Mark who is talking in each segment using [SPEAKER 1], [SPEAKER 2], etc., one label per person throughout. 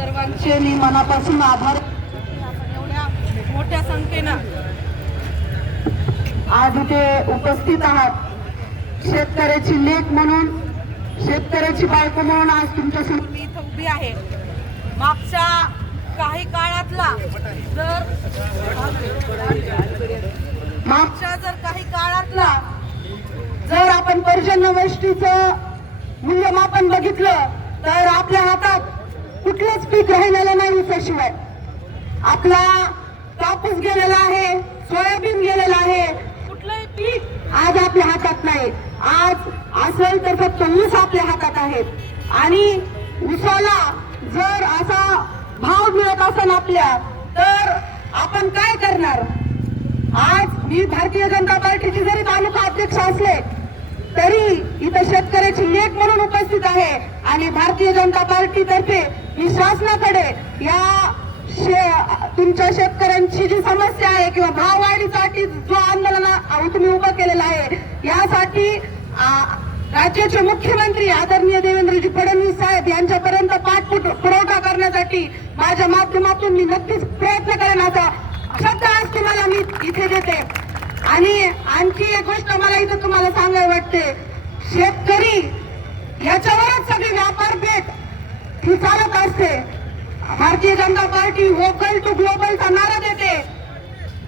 [SPEAKER 1] सर्वांचे मी मनापासून आभार एवढ्या मोठ्या संख्येनं आज इथे उपस्थित आहात. शेतकऱ्याची लेख म्हणून शेतकऱ्याची बायको म्हणून आज तुमच्यासमोर मी इथं उभी आहे. मागच्या काही काळातला जर मागच्या जर काही काळातला जर आपण पर्जन्यवृष्टीचं मूल्यमापन बघितलं राहिलेलं नाही ऊसाशिवाय आपला कापूस गेलेला आहे सोयाबीन गेलेला आहे. कुठलंही पीक आज आपल्या हातात नाही. आज असेल तर फक्त ऊस आपल्या हातात आहेत. आणि ऊसाला जर असा भाव मिळत असेल आपल्या तर आपण काय करणार? आज मी भारतीय जनता पार्टीचे जरी तालुका अध्यक्ष असले तरी इथं शेतकऱ्याची लेख म्हणून उपस्थित आहे. आणि भारतीय जनता पार्टी तर्फे मी शासनाकडे या शे- तुमच्या शेतकऱ्यांची जी समस्या आहे किंवा भाववाढीसाठी जो आंदोलन तुम्ही उभं केलेलं आहे यासाठी राज्याचे मुख्यमंत्री आदरणीय देवेंद्रजी फडणवीस साहेब यांच्यापर्यंत पाठपुरावा करण्यासाठी माझ्या माध्यमातून मी नक्कीच प्रयत्न करेन. असा शब्द आज तुम्हाला मी इथे देते. आणि आणखी एक गोष्ट मला इथं तुम्हाला सांगायला वाटते. शेतकरी याच्यावरच सगळे व्यापार Bharatiya Janata Party vocal to ग्लोबलचा नारा देते.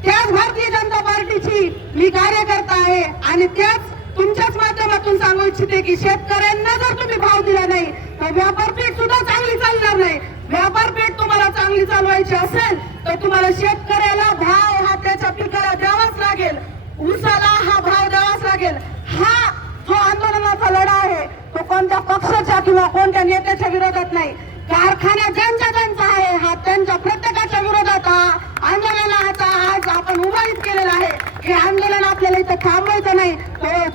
[SPEAKER 1] त्याच भारतीय जनता पार्टीची मी कार्यकर्ता आहे आणि त्याच तुमच्याच माध्यमातून सांगू इच्छिते की शेतकऱ्यांना जर तुम्ही भाव दिला नाही तर व्यापारपेठ सुद्धा चांगली चालणार नाही. व्यापारपेठ तुम्हाला चांगली चालवायची असेल तर तुम्हाला शेतकऱ्याला भाव हा त्याच्या पिकाला द्यावाच लागेल. ऊसाला हा भाव द्यावाच लागेल. हा जो आंदोलनाचा लढा आहे तो कोणत्या पक्षाच्या किंवा कोणत्या नेत्याच्या विरोधात नाही. कारखाना ज्यांचा त्यांचा आहे हा त्यांच्या प्रत्येकाच्या विरोधात आंदोलनाचा आज आपण उभारित केलेला आहे. हे आंदोलन आपल्याला इथं थांबवायचं नाही.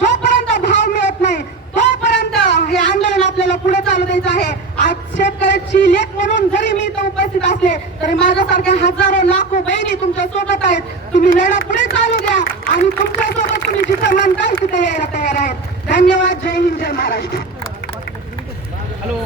[SPEAKER 1] जोपर्यंत भाव मिळत नाही तोपर्यंत हे आंदोलन आपल्याला पुढे चालू द्यायचं आहे. आज शेतकऱ्याची लेख म्हणून जरी मी इथं उपस्थित असले तरी माझ्यासारख्या हजारो लाखो बहिणी तुमच्यासोबत आहेत. तुम्ही लढा पुढे चालू द्या आणि तुमच्यासोबत तुम्ही जिथं म्हणताय तिथे यायला तयार आहेत. धन्यवाद. जय हिंद जय महाराष्ट्र.
[SPEAKER 2] हॅलो.